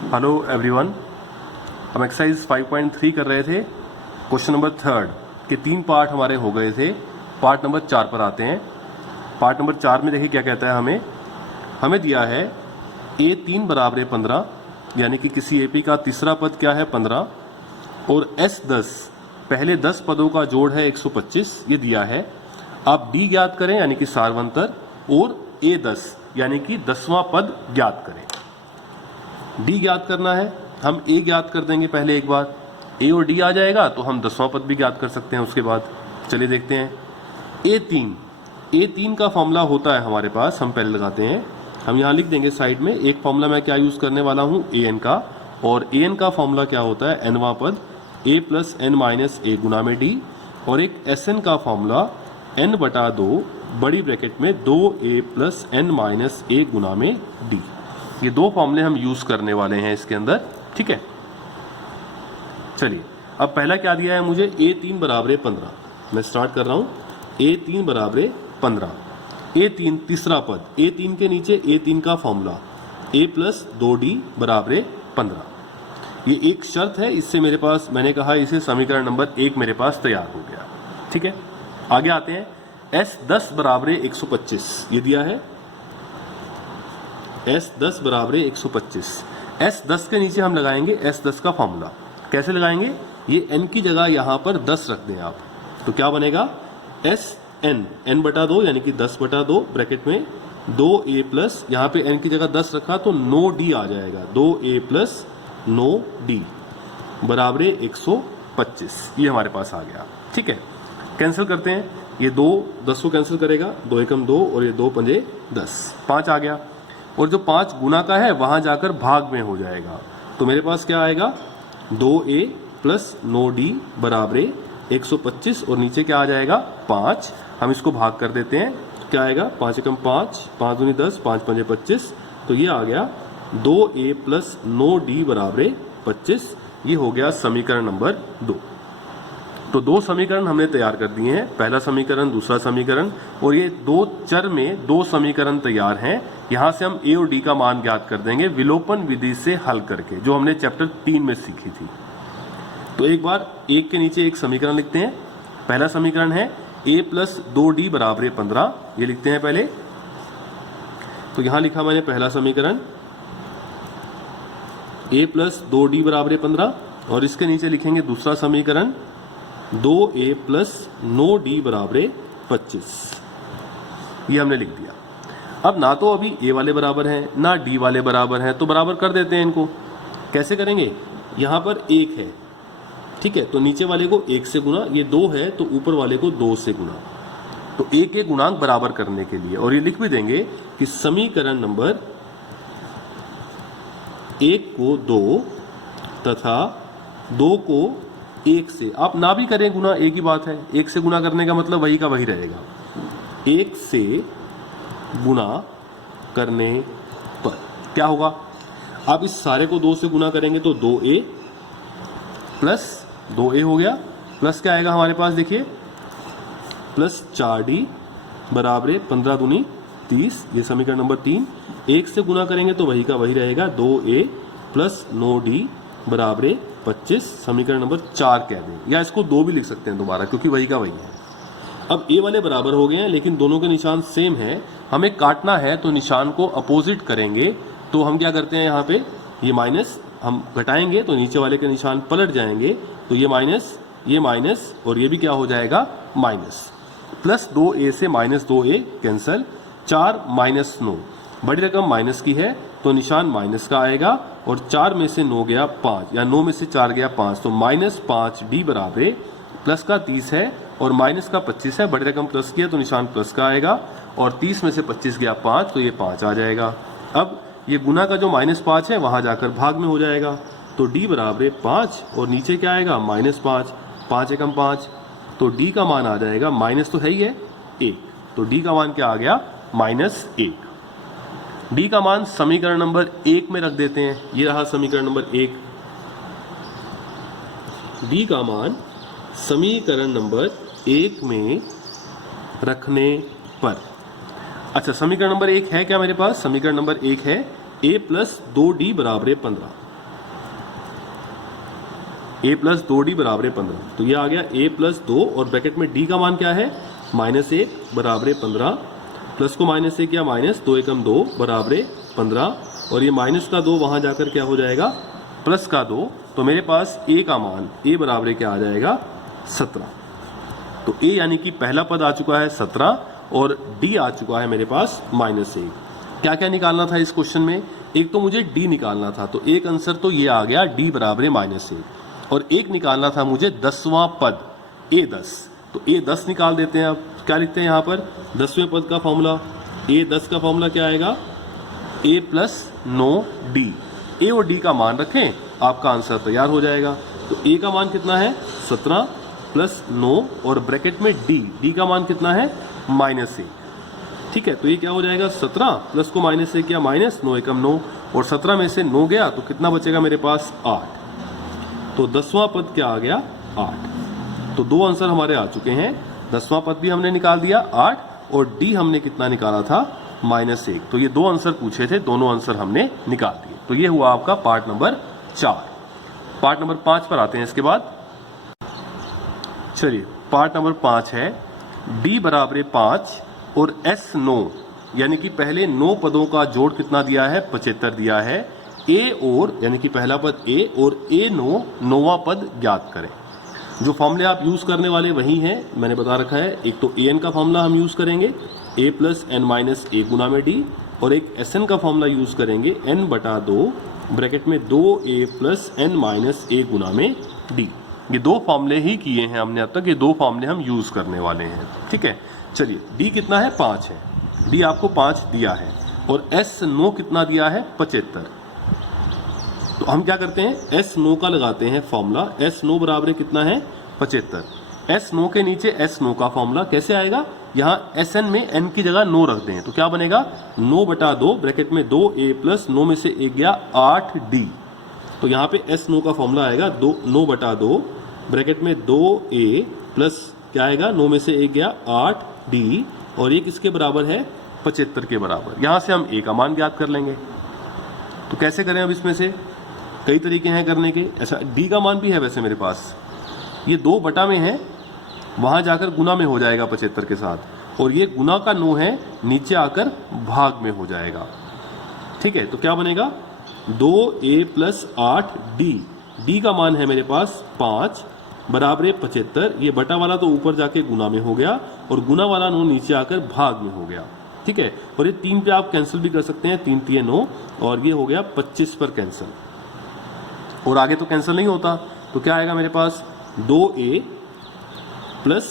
Hello everyone, हम exercise 5.3 कर रहे थे। क्वेश्चन नंबर 3 के 3 पार्ट हमारे हो गए थे। पार्ट नंबर 4 पर आते हैं। पार्ट नंबर 4 में देखिए क्या कहता है। हमें दिया है A3 बराबर 15, यानी कि किसी AP का तीसरा पद क्या है 15, और S10 पहले 10 पदों का जोड़ है 125, ये दिया है। आप D ज्ञात करें यानी कि सारवंतर, और A10 यानी कि 10वां पद ज्ञात करें। D ज्ञात करना है, हम A ज्ञात कर देंगे पहले एक बार। A और D आ जाएगा तो हम 10वां पद भी ज्ञात कर सकते हैं उसके बाद। चलिए देखते हैं। A3 का फॉर्मूला होता है हमारे पास, हम पहले लगाते हैं। हम यहाँ लिख देंगे साइड में। एक फॉर्मूला मैं क्या यूज़ करने वाला हूँ, AN का, और AN का फॉर्मूला क्या होता है, nवां पद A plus N minus A गुना में D, और एक SN का फॉर्मूला N बटा 2 बड़ी ब्रैकेट में 2A plus N minus A गुना में D। ये दो फॉर्मूले हम यूज करने वाले हैं इसके अंदर, ठीक है। चलिए, अब पहला क्या दिया है मुझे, A3 बराबर 15। मैं स्टार्ट कर रहा हूं। A3 बराबर 15, A3 तीसरा पद, A3 के नीचे A3 का फॉर्मूला A प्लस 2D बराबर 15। ये एक शर्त है, इससे मेरे पास, मैंने कहा इसे समीकरण नंबर 1 मेरे पास तैयार हो गया, ठीक है। आगे आते हैं। S10 बराबर 125 ये दिया है। S10 बराबर 125। S10 के नीचे हम लगाएंगे S10 का फॉर्मूला। कैसे लगाएंगे, ये n की जगह यहां पर 10 रख दें आप, तो क्या बनेगा, SN n बटा 2 यानी कि 10 बटा 2 ब्रैकेट में 2A प्लस, यहाँ पे n की जगह 10 रखा तो 9D आ जाएगा, 2A प्लस 9D बराबर 125। ये हमारे पास आ गया, ठीक है। कैंसिल करते हैं, ये 2 10 को कैंसिल करेगा, 2 एकम 2 और ये 2 पंजे 10, 5 आ गया। और जो 5 गुना का है वहां जाकर भाग में हो जाएगा, तो मेरे पास क्या आएगा, 2A प्लस 9D बराबर 125, और नीचे क्या आ जाएगा 5। हम इसको भाग कर देते हैं, क्या आएगा, 5 एकम 5, 5 दूनी 10, 5 पंजे 25, तो ये आ गया 2A प्लस 9D बराबर 25। ये हो गया समीकरण नंबर 2। तो दो समीकरण हमने तैयार कर दिए हैं, पहला समीकरण, दूसरा समीकरण, और ये दो चर में दो समीकरण तैयार हैं। यहां से हम A और D का मान ज्ञात कर देंगे विलोपन विधि से हल करके, जो हमने चैप्टर 3 में सीखी थी। तो एक बार एक के नीचे एक समीकरण लिखते हैं। पहला समीकरण है A प्लस 2D बराबर 15, ये लिखते हैं पहले। तो यहां लिखा मैंने पहला समीकरण A प्लस 2D बराबर 15, और इसके नीचे लिखेंगे दूसरा समीकरण 2A प्लस 9D बराबर 25। ये हमने लिख दिया। अब ना तो अभी A वाले बराबर हैं ना D वाले बराबर हैं, तो बराबर कर देते हैं इनको। कैसे करेंगे, यहाँ पर 1 है, ठीक है, तो नीचे वाले को 1 से गुना, ये 2 है तो ऊपर वाले को 2 से गुना, तो A के गुणांक बराबर करने के लिए। और ये लिख भी देंगे कि समीकरण नंबर 1 को 2 तथा 2 को 1 से, आप ना भी करें गुना, एक ही बात है। 1 से गुना करने का मतलब वही का वही रहेगा। 1 से गुना करने पर क्या होगा, आप इस सारे को 2 से गुना करेंगे तो 2A प्लस 2A हो गया, प्लस क्या आएगा हमारे पास, देखिए, प्लस 4D बराबर 15 दूनी 30, ये समीकरण नंबर 3। 1 से गुना करेंगे तो वही का वही रहेगा, 2A प्लस 9D बराबर 25, समीकरण नंबर 4 कह दें, या इसको 2 भी लिख सकते हैं दोबारा, क्योंकि वही का वही है। अब A वाले बराबर हो गए हैं, लेकिन दोनों के निशान सेम है। हमें काटना है तो निशान को अपोजिट करेंगे। तो हम क्या करते हैं, यहाँ पे ये माइनस हम घटाएंगे तो नीचे वाले के निशान पलट जाएंगे, तो ये माइनस और ये भी क्या हो जाएगा, माइनस। प्लस 2A से माइनस 2A कैंसल, 4 माइनस 9, बड़ी रकम माइनस की है तो निशान माइनस का आएगा, और 4 में से 9 गया 5, या 9 में से 4 गया 5, तो माइनस 5D बराबर, प्लस का 30 है और माइनस का 25 है, बड़ी रकम प्लस की है तो निशान प्लस का आएगा, और 30 में से 25 गया 5, तो ये 5 आ जाएगा। अब ये गुना का जो -5 है वहां जाकर भाग में हो जाएगा, तो D बराबर 5, और नीचे क्या आएगा, -5, 5 एकम 5, तो D का मान आ जाएगा, माइनस तो है ही है 1, तो D का मान क्या आ गया, -1। D का मान समीकरण नंबर 1 में रख देते हैं, ये रहा समीकरण नंबर 1। D का मान समीकरण नंबर 1 में रखने पर, अच्छा, समीकरण नंबर 1 है क्या मेरे पास, समीकरण नंबर 1 है A प्लस 2D बराबर 15। a प्लस 2d बराबर है 15। तो ये आ गया a प्लस 2 और ब्रैकेट में d का मान क्या है -1 बराबर है 15, प्लस को माइनस से किया माइनस 2 एकम 2 बराबर है 15, और ये माइनस का 2 वहां जाकर क्या हो जाएगा प्लस का 2। तो मेरे पास a का मान a बराबर क्या आ जाएगा 17। तो a यानी कि पहला पद आ चुका है 17 और d आ चुका है मेरे पास -1। क्या क्या निकालना था इस क्वेश्चन में, एक तो मुझे d निकालना था, तो एक आंसर तो ये आ गया d बराबर है -1, और एक निकालना था मुझे 10वां पद a10। तो a10 निकाल देते हैं। अब क्या लिखते हैं यहाँ पर 10वें पद का फॉर्मूला, a10 का फॉर्मूला क्या आएगा a प्लस 9d। a और d का मान रखें, आपका आंसर तैयार हो जाएगा। तो a का मान कितना है 17 प्लस 9 और ब्रैकेट में d का मान कितना है -1। ठीक है, तो ये क्या हो जाएगा 17 प्लस को माइनस से किया माइनस 9 एकम 9, और 17 में से 9 गया तो कितना बचेगा मेरे पास 8। तो 10वां पद क्या आ गया 8। तो दो आंसर हमारे आ चुके हैं, 10वां पद भी हमने निकाल दिया 8, और d हमने कितना निकाला था -1। तो ये दो आंसर पूछे थे, दोनों आंसर हमने निकाल दिए। तो ये हुआ आपका पार्ट नंबर 4। पार्ट नंबर 5 पर आते हैं इसके बाद। चलिए, पार्ट नंबर 5 है d बराबर 5 और s 9, यानी कि पहले 9 पदों का जोड़ कितना दिया है 75 दिया है। a और यानी कि पहला पद a और a 9वां पद ज्ञात करें। जो फॉर्मूले आप यूज करने वाले वही हैं, मैंने बता रखा है। एक तो an का फॉर्मूला हम यूज करेंगे a plus n minus a गुना में d, और एक sn का फॉर्मूला यूज करेंगे n बटा 2 ब्रैकेट में 2a plus n minus a गुना में d। ये दो फॉर्मूले ही किए हैं हमने अब तक, ये दो फॉर्मूले हम यूज करने वाले हैं। ठीक है, चलिए d कितना है 5 है, d आपको 5 दिया है, और s 9 कितना दिया है 75। तो हम क्या करते हैं s 9 का लगाते हैं फॉर्मूला। s 9 बराबर कितना है 75। s 9 के नीचे s 9 का फॉर्मूला कैसे आएगा, यहाँ sn में n की जगह 9 रख दें तो क्या बनेगा 9 बटा 2 ब्रैकेट में 2a प्लस 9 में से 1 गया 8d। तो यहाँ पे s 9 का फॉर्मूला आएगा 9 बटा 2 ब्रैकेट में 2a प्लस क्या आएगा 9 में से 1 गया 8d, और ये किसके बराबर है 75 के बराबर। यहाँ से हम a का मान ज्ञात कर लेंगे। तो कैसे करें, अब इसमें से कई तरीके हैं करने के। अच्छा, d का मान भी है वैसे मेरे पास, ये 2 बटा में है, वहां जाकर गुना में हो जाएगा 75 के साथ, और ये गुना का 9 है, नीचे आकर भाग में हो जाएगा। ठीक है, तो क्या बनेगा 2a प्लस 8d। d का मान है मेरे पास 5 बराबर 75। ये बटा वाला तो ऊपर जाके गुना में हो गया, और गुना वाला 9 नीचे आकर भाग में हो गया। ठीक है, और ये 3 पे आप कैंसिल भी कर सकते हैं, 3 3 9, और ये हो गया 25 पर कैंसिल, और आगे तो कैंसिल नहीं होता। तो क्या आएगा मेरे पास 2a प्लस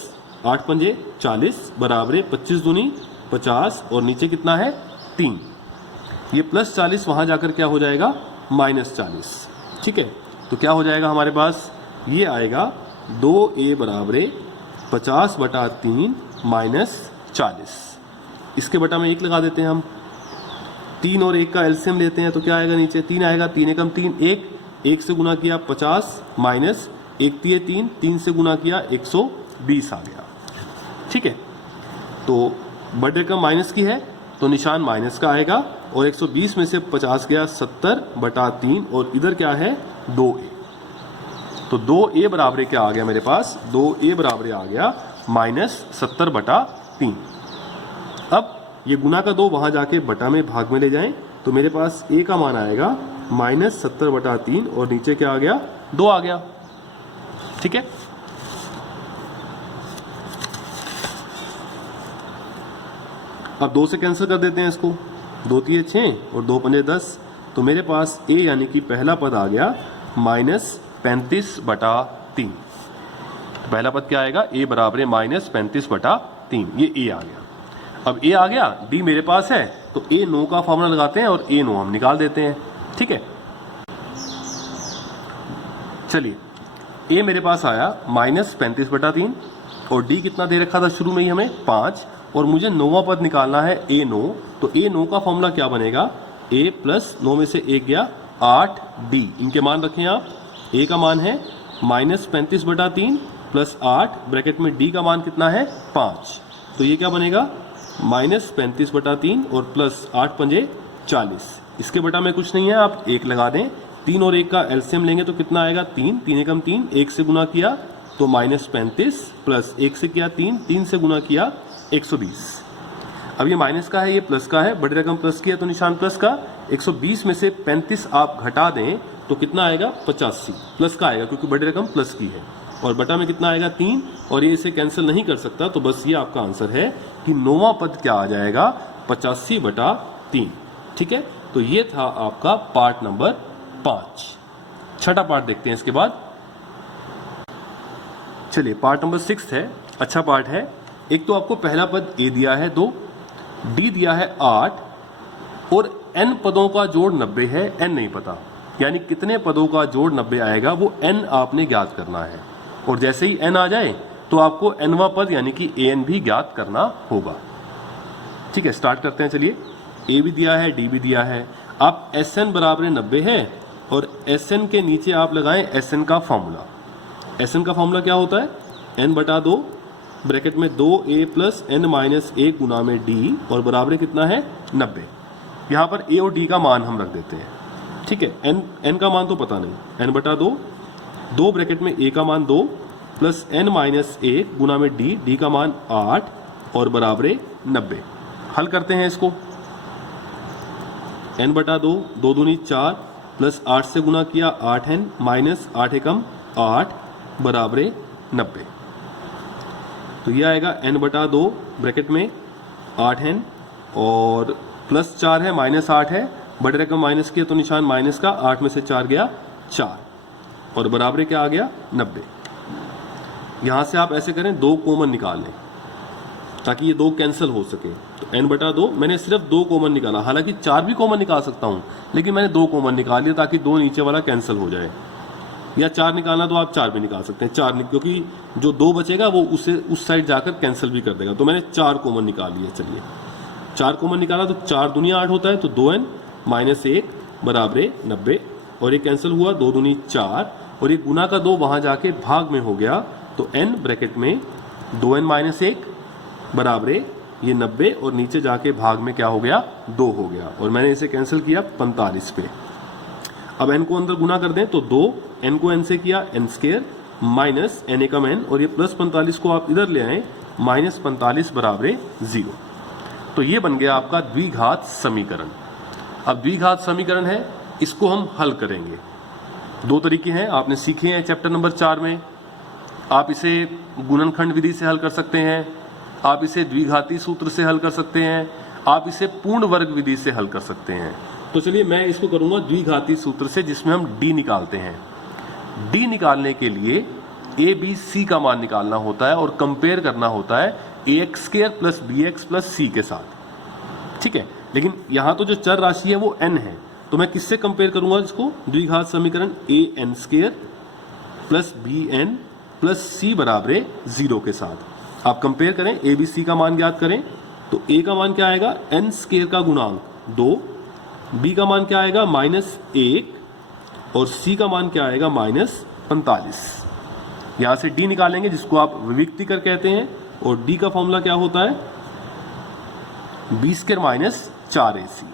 8 पंजे 40 बराबर 25 दूनी 50, और नीचे कितना है 3। ये प्लस 40 वहां जाकर क्या हो जाएगा -40। ठीक है, तो क्या हो जाएगा हमारे पास, ये आएगा 2a बराबर 50 बटा 3 -40। इसके बटा में 1 लगा देते हैं हम, 3 और 1 का एलसीएम लेते हैं तो क्या आएगा नीचे 3 आएगा, 3 एकम 3 1 से गुना किया 50 माइनस 1 3 3 3 से गुना किया 120 आ गया। ठीक है, तो बड़ी रकम माइनस की है तो निशान माइनस का आएगा, और 120 में से 50 गया 70 बटा 3, और इधर क्या है 2a। तो 2a बराबर क्या आ गया मेरे पास, 2a बराबर आ गया -70 बटा 3। अब ये गुना का 2 वहां जाके बटा में भाग में ले जाएं तो मेरे पास a का मान आएगा -70 बटा 3, और नीचे क्या आ गया 2 आ गया। ठीक है, अब 2 से कैंसिल कर देते हैं इसको, 2 3 6 और 2 पंजे 10। तो मेरे पास a यानी कि पहला पद आ गया -35 बटा 3। तो पहला पद क्या आएगा a बराबर -35 बटा 3, ये a आ गया। अब a आ गया, d मेरे पास है तो a 9 का फॉर्मूला लगाते हैं और a 9 हम निकाल देते हैं। ठीक है, चलिए a मेरे पास आया -35 बटा 3, और d कितना दे रखा था शुरू में ही हमें 5, और मुझे 9वां पद निकालना है a 9। तो a 9 का फॉर्मूला क्या बनेगा, a प्लस 9 में से 1 गया 8d। इनके मान रखें आप, a का मान है -35 बटा 3 प्लस 8 ब्रैकेट में d का मान कितना है 5। तो ये क्या बनेगा -35 बटा 3 और प्लस 8 पंजे 40। इसके बटा में कुछ नहीं है, आप 1 लगा दें, 3 और 1 का एलसीएम लेंगे तो कितना आएगा 3, 3 एकम 3, 1 से गुना किया तो -35 प्लस 1 से किया 3, 3 से गुना किया 120। अब ये माइनस का है, ये प्लस का है, बड़ी रकम प्लस की है तो निशान प्लस का। 120 में से 35 आप घटा दें तो कितना आएगा 85, प्लस का आएगा क्योंकि बड़ी रकम प्लस की है, और बटा में कितना आएगा 3, और ये इसे कैंसिल नहीं कर सकता, तो बस ये आपका आंसर है कि 9वां पद क्या आ जाएगा 85/3। ठीक है, तो ये था आपका पार्ट नंबर 5। छठा पार्ट देखते हैं इसके बाद। चलिए पार्ट नंबर 6 है, अच्छा पार्ट है। एक तो आपको पहला पद ए दिया है 2, डी दिया है 8 और n पदों का जोड़ 90 है, n नहीं पता, यानी कितने पदों का जोड़ 90 आएगा वो n आपने ज्ञात करना है। और जैसे ही n आ जाए तो आपको nवां पद यानी कि an भी ज्ञात करना होगा। ठीक है, स्टार्ट करते हैं। चलिए, a भी दिया है, d भी दिया है। आप Sn बराबर 90 है और Sn के नीचे आप लगाएं Sn का फॉर्मूला। Sn का फॉर्मूला क्या होता है, n/2 ब्रैकेट में 2a प्लस n-1 गुना में d और बराबर कितना है 90। यहाँ पर a और d का मान हम रख देते हैं। ठीक है, n का मान तो पता नहीं, n/2, 2 ब्रैकेट में a का मान 2 प्लस n-1 गुना में d का मान 8 और बराबर 90। हल करते हैं इसको। n/2, 2 दूनी 4 प्लस 8 से गुना किया 8n माइनस 8 एकम 8 बराबर 90। तो ये आएगा n/2 ब्रैकेट में 8n और प्लस 4 है माइनस 8 है, बड़े रकम माइनस किया तो निशान माइनस का, 8 में से 4 गया 4 और बराबर क्या आ गया 90। यहां से आप ऐसे करें 2 कॉमन निकाल लें ताकि ये 2 कैंसिल हो सके। तो n/2 मैंने सिर्फ 2 कॉमन निकाला, हालांकि 4 भी कॉमन निकाल सकता हूं लेकिन मैंने 2 कॉमन निकाल लिया ताकि 2 नीचे वाला कैंसिल हो जाए, या 4 निकालना तो आप 4 भी निकाल सकते हैं, 4 क्योंकि जो 2 बचेगा वो उसे उस साइड जाकर कैंसिल भी कर देगा। तो मैंने 4 कॉमन निकाल लिए। चलिए 4 कॉमन निकाला तो 4 दूनी 8 होता है, तो 2n-1 बराबर 90 और ये कैंसिल हुआ, 2 दूनी 4 और ये गुना का 2 वहां जाके भाग में हो गया, तो n ब्रैकेट में 2n-1 बराबर ये 90 और नीचे जाके भाग में क्या हो गया 2 हो गया, और मैंने इसे कैंसिल किया 45 पे। अब n को अंदर गुना कर दें तो 2, n को n से किया n² माइनस n एकम n और ये प्लस 45 को आप इधर ले आए -45 बराबर 0। तो ये बन गया आपका द्विघात समीकरण। अब द्विघात समीकरण है, इसको हम हल करेंगे। 2 तरीके हैं, आपने सीखे हैं चैप्टर नंबर 4 में। आप इसे गुणनखंड विधि से हल कर सकते हैं, आप इसे द्विघाती सूत्र से हल कर सकते हैं, आप इसे पूर्ण वर्ग विधि से हल कर सकते हैं। तो चलिए मैं इसको करूंगा द्विघाती सूत्र से, जिसमें हम d निकालते हैं। d निकालने के लिए a b c का मान निकालना होता है और कंपेयर करना होता है ax² plus bx plus c के साथ। ठीक है, लेकिन यहां तो जो चर राशि है वो n है, तो मैं किससे कंपेयर करूंगा इसको, द्विघात समीकरण an² plus bn plus c बराबर 0 के साथ। आप कंपेयर करें, a b c का मान ज्ञात करें, तो a का मान क्या आएगा n² का गुणांक 2, b का मान क्या आएगा -1 और c का मान क्या आएगा -45। यहां से d निकालेंगे जिसको आप विविक्तिकर कहते हैं, और d का फॉर्मूला क्या होता है b² माइनस 4ac,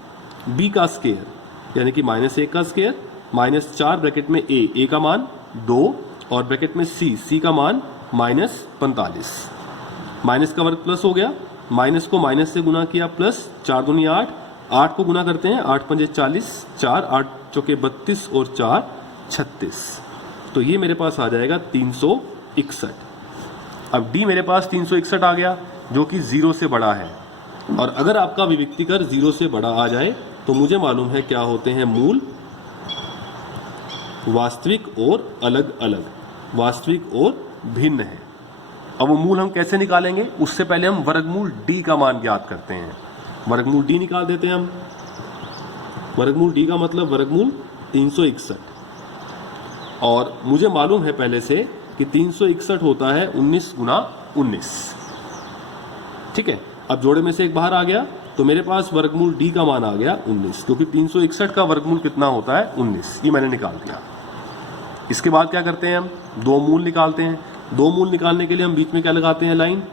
b का स्क्वायर यानी कि -1 का स्क्वायर माइनस 4 ब्रैकेट में a का मान 2 और ब्रैकेट में c का मान -45। माइनस का वर्ग प्लस हो गया, माइनस को माइनस से गुना किया प्लस, 4 दूनी 8, 8 को गुना करते हैं, 8 पंजे 40, 4 8 चौके 32 और 4 36। तो ये मेरे पास आ जाएगा 361। अब d मेरे पास 361 आ गया जो कि 0 से बड़ा है, और अगर आपका विविक्तिकर 0 से बड़ा आ जाए तो मुझे मालूम है क्या होते हैं मूल, वास्तविक और अलग अलग, वास्तविक और भिन्न है। अब वो मूल हम कैसे निकालेंगे, उससे पहले हम वर्गमूल d का मान ज्ञात करते हैं। वर्गमूल d निकाल देते हैं हम। वर्गमूल d का मतलब वर्गमूल 361, और मुझे मालूम है पहले से कि 361 होता है 19 गुना 19। ठीक है, अब जोड़े में से एक बाहर आ गया तो मेरे पास वर्गमूल d का मान आ गया 19, क्योंकि 361 का वर्गमूल कितना होता है 19, ये मैंने निकाल दिया। इसके बाद क्या करते हैं हम, 2 मूल निकालते हैं। 2 मूल निकालने के लिए हम बीच में क्या लगाते हैं लाइन,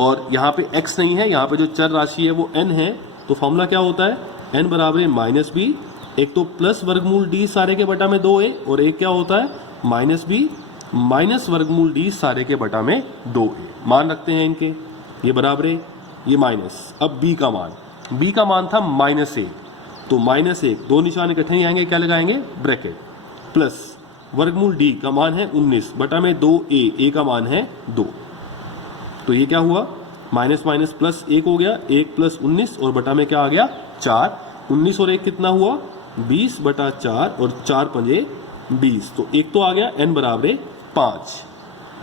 और यहाँ पे x नहीं है, यहाँ पे जो चर राशि है वो n है, तो फॉर्मूला क्या होता है n बराबर -b एक तो प्लस वर्गमूल डी सारे के बटा में 2a, और एक क्या होता है माइनस बी माइनस वर्गमूल डी सारे के बटा में 2a। मान रखते हैं इनके, ये बराबर है, ये माइनस। अब b का मान था -1, तो -1, दो निशान इकट्ठे नहीं आएंगे, क्या लगाएंगे ब्रैकेट, प्लस वर्गमूल d का मान है 19 बटा में 2a, a का मान है 2, तो ये क्या हुआ माइनस माइनस प्लस 1 हो गया, 1 प्लस 19 और बटा में क्या आ गया 4, 19 और 1 कितना हुआ 20 बटा 4 और 4 पंजे 20, तो एक तो आ गया n बराबर 5,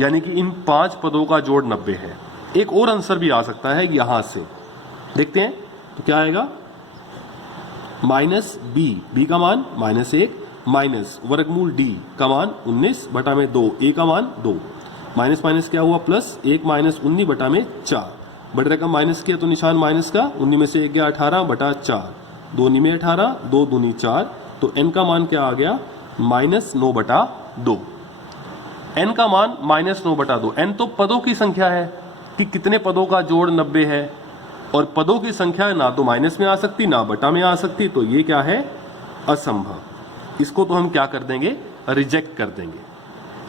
यानी कि इन 5 पदों का जोड़ 90 है। एक और आंसर भी आ सकता है यहां से, देखते हैं तो क्या आएगा, माइनस बी का मान -1 माइनस वर्गमूल डी का मान 19 बटा में 2, a का मान 2, माइनस माइनस क्या हुआ प्लस, 1 माइनस 19 बटा में 4, बड़े रकम माइनस किया तो निशान माइनस का, 19 में से 1 गया 18 बटा 4, 2 में 18, 2 दूनी 4, तो n का मान क्या आ गया -9 बटा 2, n का मान -9 बटा 2। n तो पदों की संख्या है कि कितने पदों का जोड़ 90 है, और पदों की संख्या ना तो माइनस में आ सकती ना बटा में आ सकती, तो ये क्या है असंभव, इसको तो हम क्या कर देंगे रिजेक्ट कर देंगे।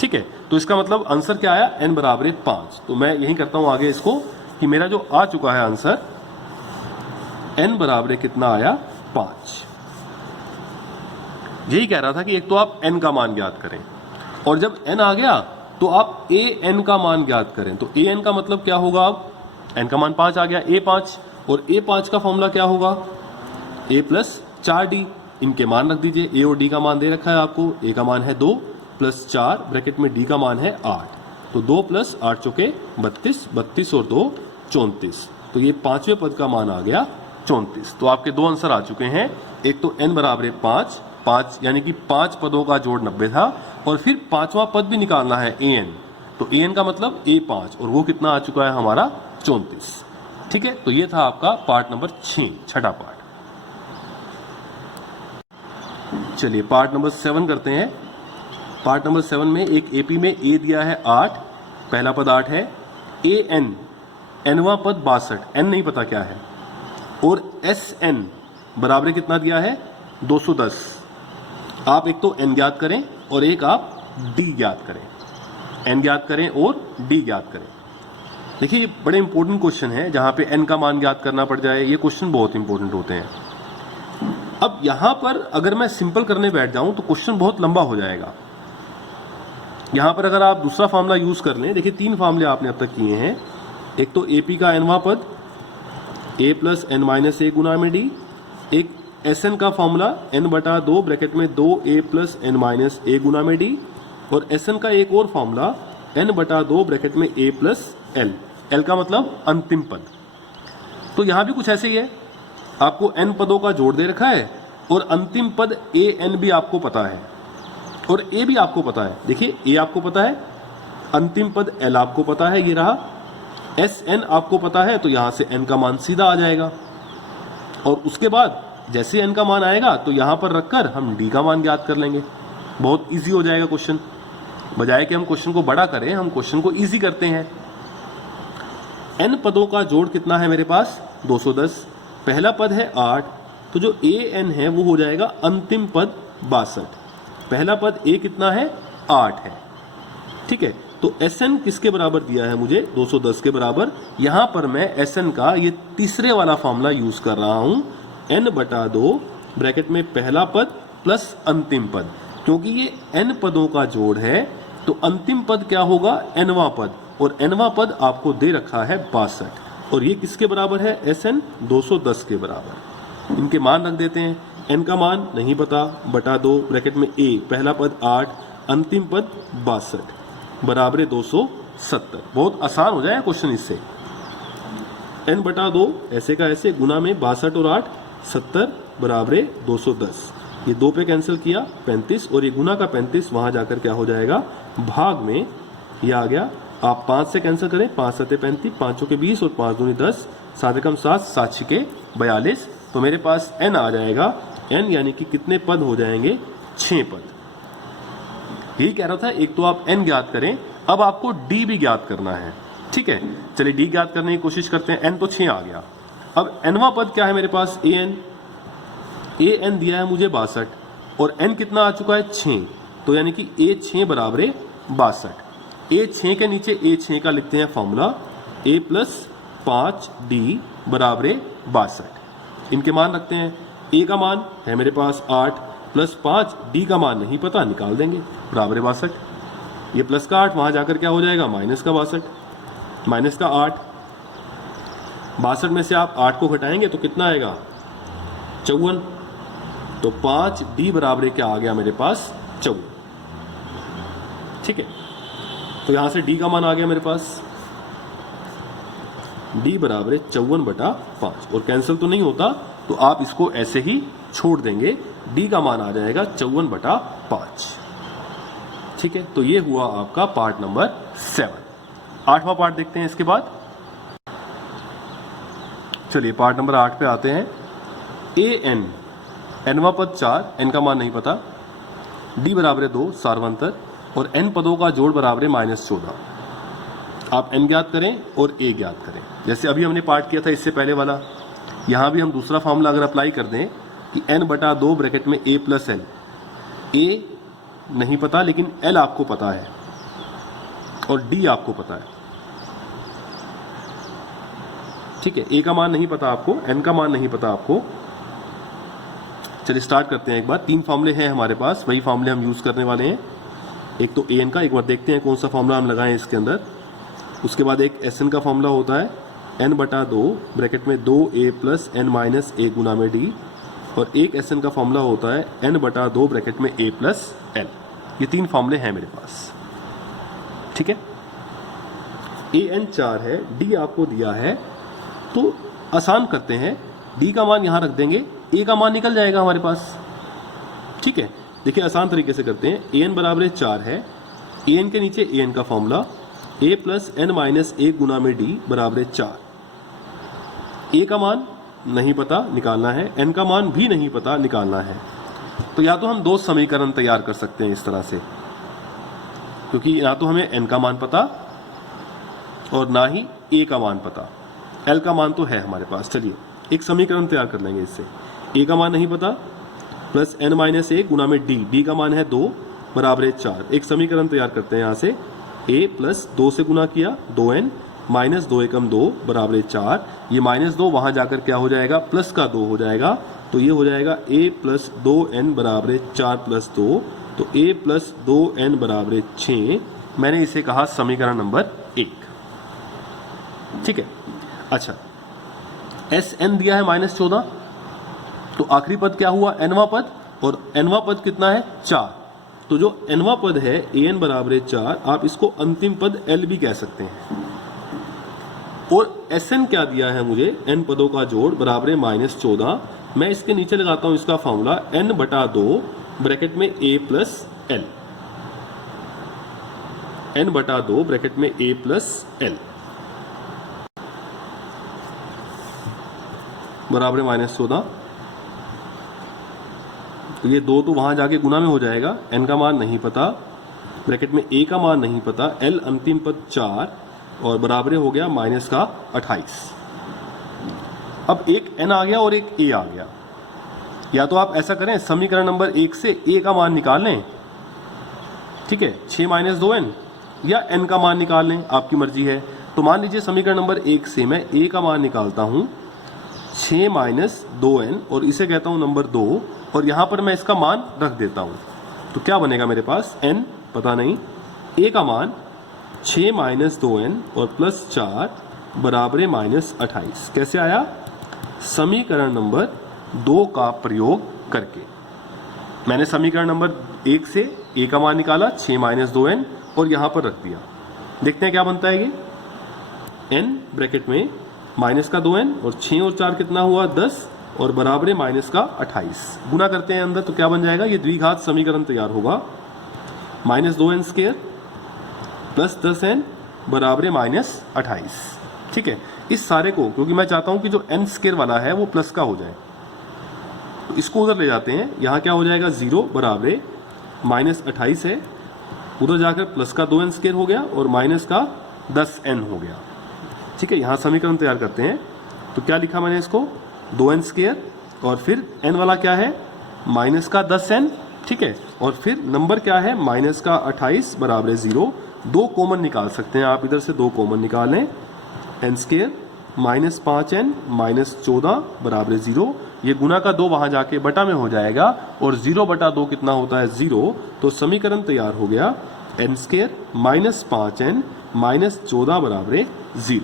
ठीक है, तो इसका मतलब आंसर क्या आया n बराबर 5। तो मैं यही करता हूं आगे इसको कि मेरा जो आ चुका है आंसर n बराबर कितना आया 5। यही कह रहा था कि एक तो आप n का मान ज्ञात करें, और जब n आ गया तो आप a n का मान ज्ञात करें। तो a n का मतलब क्या होगा, अब n का मान 5 आ गया, a 5, और a 5 का फॉर्मूला क्या होगा a प्लस 4d, इनके मान रख दीजिए, a और d का मान दे रखा है आपको, a का मान है 2 प्लस 4 ब्रैकेट में d का मान है 8, तो 2 प्लस 8 चौके 32, 32 और 2 34, तो ये पांचवें पद का मान आ गया 34। तो आपके दो आंसर आ चुके हैं, एक तो n बराबर 5 यानी कि 5 पदों का जोड़ 90 था, और फिर पांचवा पद भी निकालना है an, तो an का मतलब a5, और वो कितना आ चुका है हमारा 34। ठीक है, तो ये था आपका पार्ट नंबर 6, छठा पार्ट। चलिए पार्ट नंबर 7 करते हैं। पार्ट नंबर 7 में एक एपी में a दिया है 8, पहला पद 8 है, an nवां पद 62, n नहीं पता क्या है, और sn बराबर कितना दिया है 210। आप एक तो n ज्ञात करें और एक आप d ज्ञात करें, n ज्ञात करें और d ज्ञात करें। देखिए ये बड़े इंपॉर्टेंट क्वेश्चन है, जहां पे n का मान ज्ञात करना पड़ जाए, ये क्वेश्चन बहुत इंपॉर्टेंट होते हैं। अब यहां पर अगर मैं सिंपल करने बैठ जाऊं तो क्वेश्चन बहुत लंबा हो जाएगा। यहां पर अगर आप दूसरा फार्मूला यूज कर लें, देखिए 3 फार्मूले आपने अब तक किए हैं, एक तो एपी का nवां पद a प्लस n माइनस ए गुना में d, एक Sn का फॉर्मूला n बटा 2 ब्रैकेट में 2a प्लस n माइनस ए गुना में d, और Sn का एक और फॉर्मूला n बटा 2 ब्रैकेट में a प्लस l, l का मतलब अंतिम पद। तो यहां भी कुछ ऐसे ही है, आपको n पदों का जोड़ दे रखा है, और अंतिम पद an भी आपको पता है, और a भी आपको पता है। देखिए a आपको पता है, अंतिम पद l आपको पता है, ये रहा, Sn आपको पता है, तो यहां से n का मान सीधा आ जाएगा, और उसके बाद जैसे n का मान आएगा तो यहां पर रखकर हम d का मान ज्ञात कर लेंगे। बहुत इजी हो जाएगा क्वेश्चन, बजाय कि हम क्वेश्चन को बड़ा करें हम क्वेश्चन को इजी करते हैं। n पदों का जोड़ कितना है मेरे पास 210, पहला पद है 8, तो जो an है वो हो जाएगा अंतिम पद 62, पहला पद a कितना है 8 है। ठीक है, तो Sn किसके बराबर दिया है मुझे 210 के बराबर, यहां पर मैं Sn का ये तीसरे वाला फॉर्मूला यूज कर रहा हूं, n बटा 2 ब्रैकेट में पहला पद प्लस अंतिम पद, क्योंकि ये n पदों का जोड़ है तो अंतिम पद क्या होगा nवां पद, और nवां पद आपको दे रखा है 62, और ये किसके बराबर है Sn 210 के बराबर। इनके मान रख देते हैं, n का मान नहीं पता, बटा 2 ब्रैकेट में a पहला पद 8 अंतिम पद 62 बराबर 270। बहुत आसान हो जाए क्वेश्चन इससे, n बटा 2 ऐसे का ऐसे गुना में 62 और 8 70 बराबर 210, ये 2 पे कैंसिल किया 35, और ये गुना का 35 वहां जाकर क्या हो जाएगा भाग में, ये आ गया, आप 5 से कैंसिल करें, 5 सते 35, 5 के 20 और 5 दूनी 10, 7 एकम 7, 7 छिके 42, तो मेरे पास n आ जाएगा, n यानी कि कितने पद हो जाएंगे 6 पद। यही कह रहा था, एक तो आप n ज्ञात करें, अब आपको d भी ज्ञात करना है। ठीक है, चलिए d ज्ञात करने की कोशिश करते हैं, n तो 6 आ गया। अब nवां पद क्या है मेरे पास an, ए एन दिया है मुझे 62 और एन कितना आ चुका है 6, तो यानी कि ए 6 बराबर 62। ए 6 के नीचे ए 6 का लिखते हैं फॉर्मूला, ए प्लस 5 डी बराबर 62। इनके मान रखते हैं, ए का मान है मेरे पास 8 प्लस 5, डी का मान नहीं पता, निकाल देंगे बराबर 62। ये प्लस का 8 वहां जाकर क्या हो जाएगा माइनस का 62, माइनस का 8, 62 में से आप 8 को घटाएंगे तो कितना आएगा 54, तो 5 डी बराबर क्या आ गया मेरे पास 54। ठीक है, तो यहां से डी का मान आ गया मेरे पास, डी बराबर 54/5, और कैंसिल तो नहीं होता तो आप इसको ऐसे ही छोड़ देंगे, डी का मान आ जाएगा 54/5। ठीक है, तो ये हुआ आपका पार्ट नंबर 7। 8वां पार्ट देखते हैं इसके बाद। चलिए पार्ट नंबर 8 पे आते हैं। ए एन, एनवा पद 4, एन का मान नहीं पता, डी बराबर 2 सार्वंतर, और एन पदों का जोड़ बराबर -14। आप एन ज्ञात करें और ए ज्ञात करें, जैसे अभी हमने पार्ट किया था इससे पहले वाला। यहां भी हम दूसरा फॉर्मूला अगर अप्लाई कर दें कि n/2 ब्रैकेट में a प्लस एल, ए नहीं पता लेकिन एल आपको पता है और डी आपको पता है। ठीक है, ए का मान नहीं पता आपको, एन का मान नहीं पता आपको। चलिए स्टार्ट करते हैं एक बार। 3 फॉर्मूले हैं हमारे पास, वही फॉर्मूले हम यूज करने वाले हैं। एक तो ए एन का, एक बार देखते हैं कौन सा फॉर्मूला हम लगाएं इसके अंदर। उसके बाद एक एस एन का फॉर्मूला होता है n/2 ब्रैकेट में 2a plus n minus a गुना में d, और एक एस एन का फॉर्मूला होता है n/2 ब्रैकेट में a प्लस l। ये 3 फॉर्मूले हैं मेरे पास। ठीक है, ए एन 4 है, डी आपको दिया है, तो आसान करते हैं, डी का मान यहां रख देंगे, ए का मान निकल जाएगा हमारे पास। ठीक है, देखिए आसान तरीके से करते हैं। ए एन बराबर 4 है, ए एन के नीचे ए एन का formula, a plus n minus 1 गुना में d बराबर 4। a का मान नहीं पता, निकालना है, n का मान भी नहीं पता, निकालना है। तो या तो हम 2 समीकरण तैयार कर सकते हैं इस तरह से, क्योंकि या तो हमें n का मान पता और ना ही a का मान पता, l का मान तो है हमारे पास। चलिए एक समीकरण तैयार कर लेंगे इससे। a का मान नहीं पता प्लस n माइनस 1 गुना में d का मान है 2 बराबर 4। एक समीकरण तैयार करते हैं यहाँ से, a प्लस 2 से गुना किया 2n माइनस 2 एकम 2 बराबर 4। ये -2 वहां जाकर क्या हो जाएगा प्लस का 2 हो जाएगा, तो ये हो जाएगा a प्लस 2n बराबर 4 प्लस 2, तो a प्लस 2n बराबर 6। मैंने इसे कहा समीकरण नंबर 1। ठीक है, अच्छा एस एन दिया है -14, तो आखिरी पद क्या हुआ nवा पद, और nवा पद कितना है 4, तो जो nवा पद है ए एन बराबर 4, आप इसको अंतिम पद l भी कह सकते हैं। और एस एन क्या दिया है मुझे, n पदों का जोड़ बराबर -14। मैं इसके नीचे लगाता हूं इसका फॉर्मूला n/2 ब्रैकेट में a plus L, n/2 bracket में a प्लस एल बराबर -14। तो ये 2 तो वहां जाके गुना में हो जाएगा, n का मान नहीं पता, ब्रैकेट में a का मान नहीं पता, l अंतिम पद 4, और बराबर हो गया -28। अब एक n आ गया और एक a आ गया। या तो आप ऐसा करें, समीकरण नंबर 1 से a का मान निकाल लें, ठीक है, 6 - 2n, या n का मान निकाल लें, आपकी मर्जी है। तो मान लीजिए समीकरण नंबर 1 से मैं a का मान निकालता हूं 6 - 2n, और इसे कहता हूं नंबर 2, और यहां पर मैं इसका मान रख देता हूं। तो क्या बनेगा मेरे पास, n पता नहीं, a का मान 6 - 2n और प्लस 4 बराबर -28। कैसे आया, समीकरण नंबर 2 का प्रयोग करके। मैंने समीकरण नंबर 1 से a का मान निकाला 6 - 2n और यहां पर रख दिया। देखते हैं क्या बनता है ये, n ब्रैकेट में माइनस का 2n और 6 और 4 कितना हुआ 10, और बराबर -28। गुना करते हैं अंदर तो क्या बन जाएगा, ये द्विघात समीकरण तैयार होगा, -2n स्क्वायर प्लस 10n बराबर -28। ठीक है, इस सारे को, क्योंकि मैं चाहता हूं कि जो n स्क्वायर वाला है वो प्लस का हो जाए, तो इसको उधर ले जाते हैं। यहां क्या हो जाएगा, 0 बराबर -28 है, उधर जाकर प्लस का 2n स्क्वायर हो गया और माइनस का 10n हो गया। ठीक है, यहां समीकरण तैयार करते हैं। तो क्या लिखा मैंने इसको, 2n स्क्वायर और फिर n वाला क्या है माइनस का 10n, ठीक है, और फिर नंबर क्या है माइनस का 28 बराबर है 0। दो कॉमन निकाल सकते हैं आप, इधर से दो कॉमन निकालें, n square minus 5n minus 14 बराबर है 0। ये गुना का 2 वहां जाके बटा में हो जाएगा और 0 बटा 2 कितना होता है 0। तो समीकरण तैयार हो गया n square minus 5n minus 14 बराबर है 0,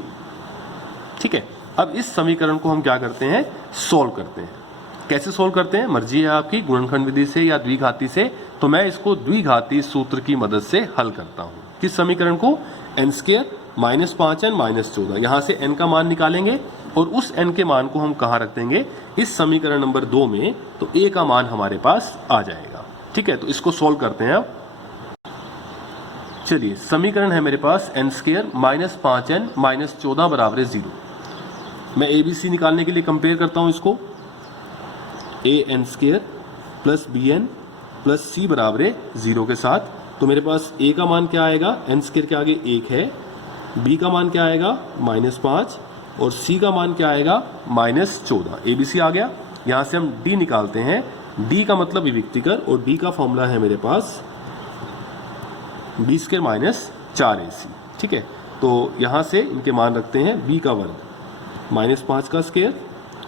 ठीक है। अब इस समीकरण को हम क्या करते हैं सोल्व करते हैं। कैसे सोल्व करते हैं मर्जी है आपकी, गुणनखंड विधि से या द्विघाती से। तो मैं इसको द्विघाती सूत्र की मदद से हल करता हूं। किस समीकरण को, n square minus 5n minus 14, यहां से n का मान निकालेंगे और उस n के मान को हम कहां रख देंगे इस समीकरण नंबर 2 में, तो a का मान हमारे पास आ जाएगा, ठीक है। तो इसको सोल्व करते हैं अब। चलिए समीकरण है मेरे पास n square minus 5n minus 14 बराबर है 0। मैं ए बी सी निकालने के लिए कंपेयर करता हूं इसको, A N square plus B N plus C बराबर है 0 के साथ। तो मेरे पास ए का मान क्या आएगा, एन स्क्वायर के आगे 1 है, बी का मान क्या आएगा माइनस 5 और सी का मान क्या आएगा माइनस 14। ए बी सी आ गया। यहां से हम डी निकालते हैं, डी का मतलब विविक्तिकर और डी का फॉर्मूला है मेरे पास बी स्क्वायर माइनस 4ac, ठीक है। तो यहां से इनके मान रखते हैं बी का वर्ग माइनस 5 का स्क्वायर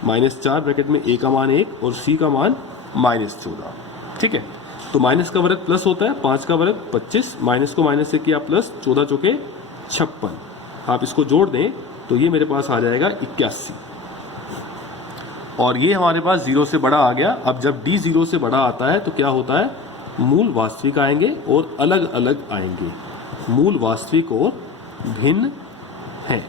माइनस 4 ब्रैकेट में ए का मान 1 और सी का मान माइनस 14, ठीक है। तो माइनस का वर्ग प्लस होता है, 5 का वर्ग 25, माइनस को माइनस से किया प्लस, 14 चौके 56। आप इसको जोड़ दें तो ये मेरे पास आ जाएगा 81 और ये हमारे पास 0 से बड़ा आ गया। अब जब d 0 से बड़ा आता है तो क्या होता है, मूल वास्तविक आएंगे और अलग अलग आएंगे, मूल वास्तविक और भिन्न हैं।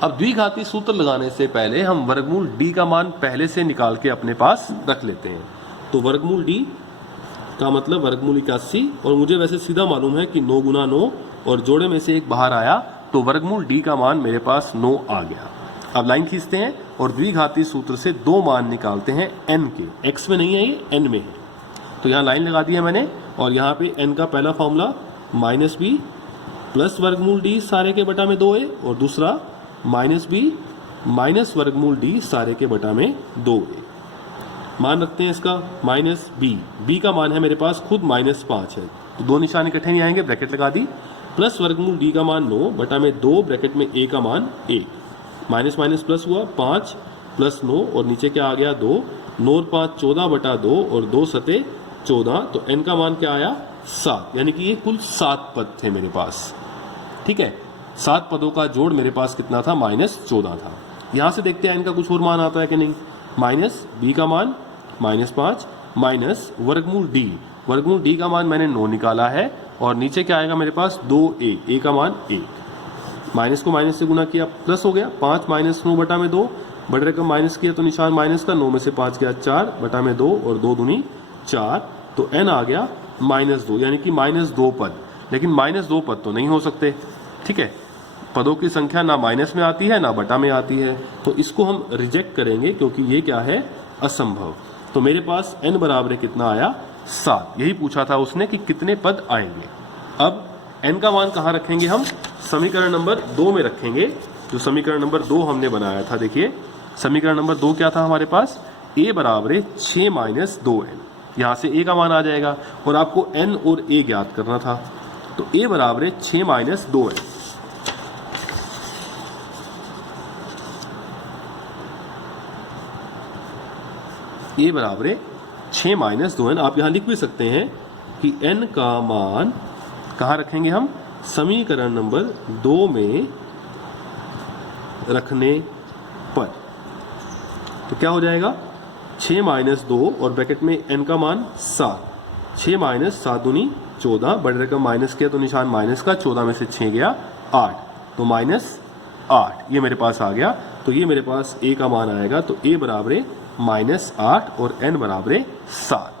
अब द्विघाती सूत्र लगाने से पहले हम वर्गमूल d का मान पहले से निकाल के अपने पास रख लेते हैं। तो वर्गमूल d का मतलब वर्गमूल 81 और मुझे वैसे सीधा मालूम है कि 9 गुना 9 और जोड़े में से एक बाहर आया तो वर्गमूल d का मान मेरे पास 9 आ गया। अब लाइन खींचते हैं और द्विघाती सूत्र से दो मान निकालते हैं n के, x में नहीं है ये n में है। तो यहाँ लाइन लगा दी है मैंने और यहाँ पे n का पहला फॉर्मूला माइनस बी प्लस वर्गमूल d सारे के बटा में 2a और दूसरा माइनस बी माइनस वर्गमूल d सारे के बटा में 2a। मान रखते हैं इसका माइनस बी का मान है मेरे पास खुद माइनस 5 है, तो दो निशान इकट्ठे नहीं आएंगे, ब्रैकेट लगा दी, प्लस वर्गमूल d का मान 9 बटा में 2 ब्रैकेट में a का मान 1, माइनस माइनस प्लस हुआ 5 प्लस 9 और नीचे क्या आ गया 2, 9 और 5 14 बटा 2 और 2 सते 14। तो n का मान क्या आया 7, यानी कि ये कुल 7 पद थे मेरे पास, ठीक है। 7 पदों का जोड़ मेरे पास कितना था माइनस 14 था। यहां से देखते हैं इनका कुछ और मान आता है कि नहीं। माइनस बी का मान माइनस 5 माइनस वर्गमूल d का मान मैंने 9 निकाला है और नीचे क्या आएगा मेरे पास 2a, a का मान 1, माइनस को माइनस से गुना किया प्लस हो गया 5 माइनस 9 बटा में 2, बड़े रकम माइनस किया तो निशान माइनस का, 9 में से 5 गया 4 बटा में 2 और 2 दूनी 4, तो n आ गया माइनस 2, यानी कि माइनस 2 पद। लेकिन माइनस 2 पद तो नहीं हो सकते, ठीक है। पदों की संख्या ना माइनस में आती है ना बटा में आती है, तो इसको हम रिजेक्ट करेंगे क्योंकि ये क्या है असंभव। तो मेरे पास n बराबर कितना आया 7, यही पूछा था उसने कि कितने पद आएंगे। अब n का मान कहाँ रखेंगे हम, समीकरण नंबर 2 में रखेंगे, जो समीकरण नंबर 2 हमने बनाया था। देखिए समीकरण नंबर 2 क्या था हमारे पास, a बराबर 6 माइनस 2n, यहाँ से a का मान आ जाएगा और आपको n और a ज्ञात करना था। तो a बराबर 6 माइनस 2n, a बराबर 6 माइनस 2n। आप यहाँ लिख भी सकते हैं कि n का मान कहाँ रखेंगे हम, समीकरण नंबर 2 में रखने पर। तो क्या हो जाएगा 6 माइनस 2 और ब्रैकेट में n का मान 7, 6 माइनस 7 दूनी 14, बड़े रकम माइनस किया तो निशान माइनस का, 14 में से 6 गया 8, तो माइनस 8 ये मेरे पास आ गया। तो ये मेरे पास a का मान आएगा, तो a बराबर माइनस 8 और n बराबर 7,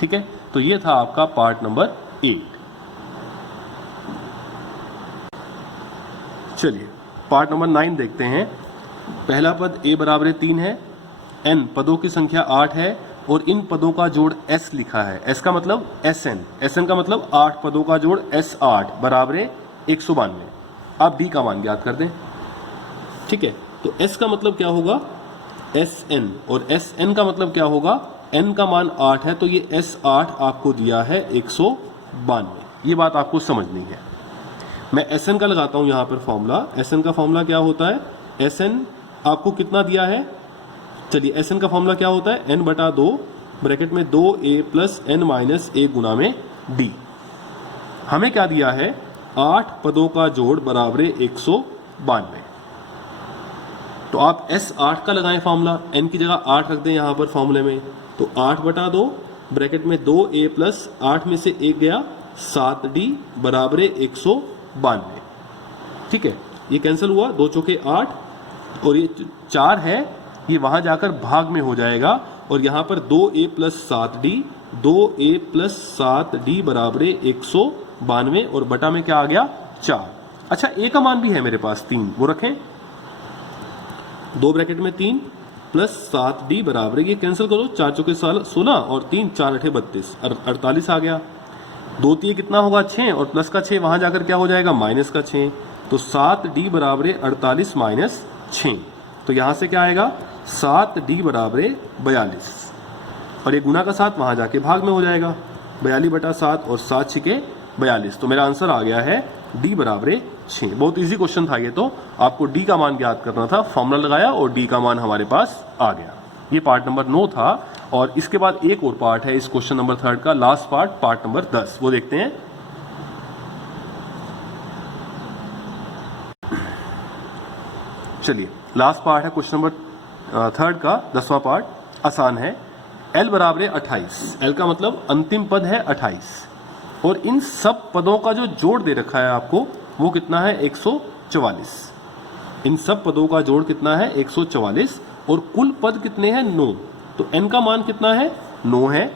ठीक है। तो ये था आपका पार्ट नंबर 8। चलिए पार्ट नंबर 9 देखते हैं। पहला पद a बराबर 3 है, n पदों की संख्या 8 है और इन पदों का जोड़ s लिखा है। s का मतलब sn का मतलब 8 पदों का जोड़ s8 बराबर 192। आप d का मान ज्ञात कर दें, ठीक है। तो s का मतलब क्या होगा Sn, और Sn का मतलब क्या होगा, n का मान 8 है, तो ये S8 आपको दिया है 192। ये बात आपको समझनी है। मैं Sn का लगाता हूं यहां पर फॉर्मूला। Sn का फॉर्मूला क्या होता है, Sn आपको कितना दिया है, चलिए Sn का फॉर्मूला क्या होता है, n बटा 2 ब्रैकेट में 2a plus n minus a गुना में d। हमें क्या दिया है, 8 पदों का जोड़ बराबर 192। तो आप S8 का लगाएं फॉर्मूला, n की जगह 8 रख दें यहां पर फॉर्मूले में, तो 8 बटा 2 ब्रैकेट में 2a प्लस 8 में से 1 गया 7d बराबर 192। ठीक है, ये कैंसिल हुआ, 2 चौके 8 और ये 4 है, ये वहां जाकर भाग में हो जाएगा, और यहां पर 2a plus 7d, 2a plus 7d बराबर 192, और बटा में क्या आ गया 4। अच्छा, a का मान भी है मेरे पास 3, वो रखें, 2 ब्रैकेट में 3 प्लस 7d बराबर, ये कैंसिल करो, 4 चौके 16 और 3 4 8 32, 48 आ गया। 2 3 कितना होगा 6, और प्लस का 6 वहां जाकर क्या हो जाएगा माइनस का 6, तो 7d बराबर 48 माइनस 6, तो यहां से क्या आएगा 7d बराबर 42, और ये गुना का 7 वहां जाके भाग में हो जाएगा, 42 बटा 7 और 7 छिके 42, तो मेरा आंसर आ गया है d बराबर 6। बहुत इजी क्वेश्चन था ये, तो आपको d का मान ज्ञात करना था, फॉर्मूला लगाया और d का मान हमारे पास आ गया। ये पार्ट नंबर 9 था, और इसके बाद एक और पार्ट है इस क्वेश्चन नंबर 3 का, लास्ट पार्ट, पार्ट नंबर 10, वो देखते हैं। चलिए, लास्ट पार्ट है क्वेश्चन नंबर 3 का, 10वां पार्ट, आसान है। l बराबर 28, l का मतलब अंतिम पद है 28, और इन सब पदों का जो जोड़ दे रखा है आपको, वो कितना है 144। इन सब पदों का जोड़ कितना है 144, और कुल पद कितने हैं 9, तो n का मान कितना है 9 है।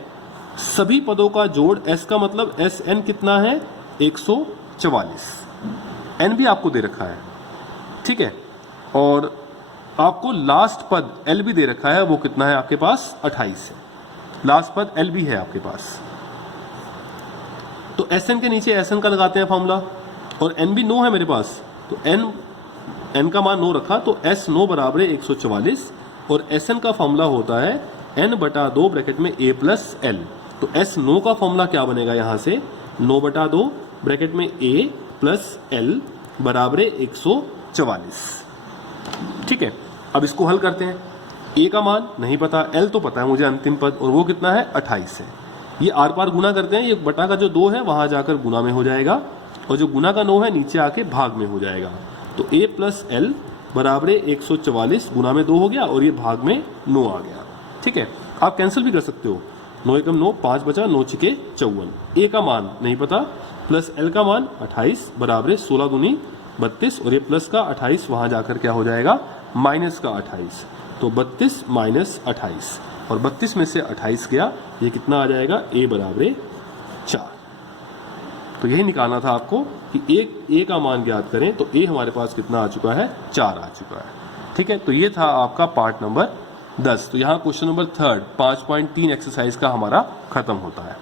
सभी पदों का जोड़ s का मतलब Sn कितना है 144, n भी आपको दे रखा है, ठीक है, और आपको लास्ट पद l भी दे रखा है, वो कितना है आपके पास 28 है, लास्ट पद l भी है आपके पास। तो Sn के नीचे Sn का लगाते हैं फॉर्मूला, और n भी 9 है मेरे पास, तो n का मान 9 रखा, तो S9 बराबर 144, और Sn का फॉर्मूला होता है n बटा 2 ब्रैकेट में a प्लस l, तो S9 का फॉर्मूला क्या बनेगा यहां से, 9 बटा 2 ब्रैकेट में a प्लस l बराबर 144। ठीक है, अब इसको हल करते हैं। a का मान नहीं पता, l तो पता है मुझे अंतिम पद, और वो कितना है 28 है। ये आर पार गुना करते हैं, ये बटा का जो 2 है वहां जाकर गुना में हो जाएगा, और जो गुना का 9 है नीचे आके भाग में हो जाएगा, तो a प्लस l बराबर 144 गुना में 2 हो गया, और ये भाग में 9 आ गया। ठीक है, आप कैंसिल भी कर सकते हो, 9 एकम 9, 5 बचा, 9 छिके 54। a का मान नहीं पता, प्लस l का मान 28 बराबर 16 दूनी 32, और ये प्लस का 28 वहां जाकर क्या हो जाएगा माइनस का 28, तो 32 माइनस 28, और 32 में से 28 गया, ये कितना आ जाएगा a बराबर 4। तो यही निकालना था आपको कि a का मान ज्ञात करें, तो a हमारे पास कितना आ चुका है 4 आ चुका है। ठीक है, तो ये था आपका पार्ट नंबर 10। तो यहाँ क्वेश्चन नंबर 3 5.3 एक्सरसाइज का हमारा खत्म होता है।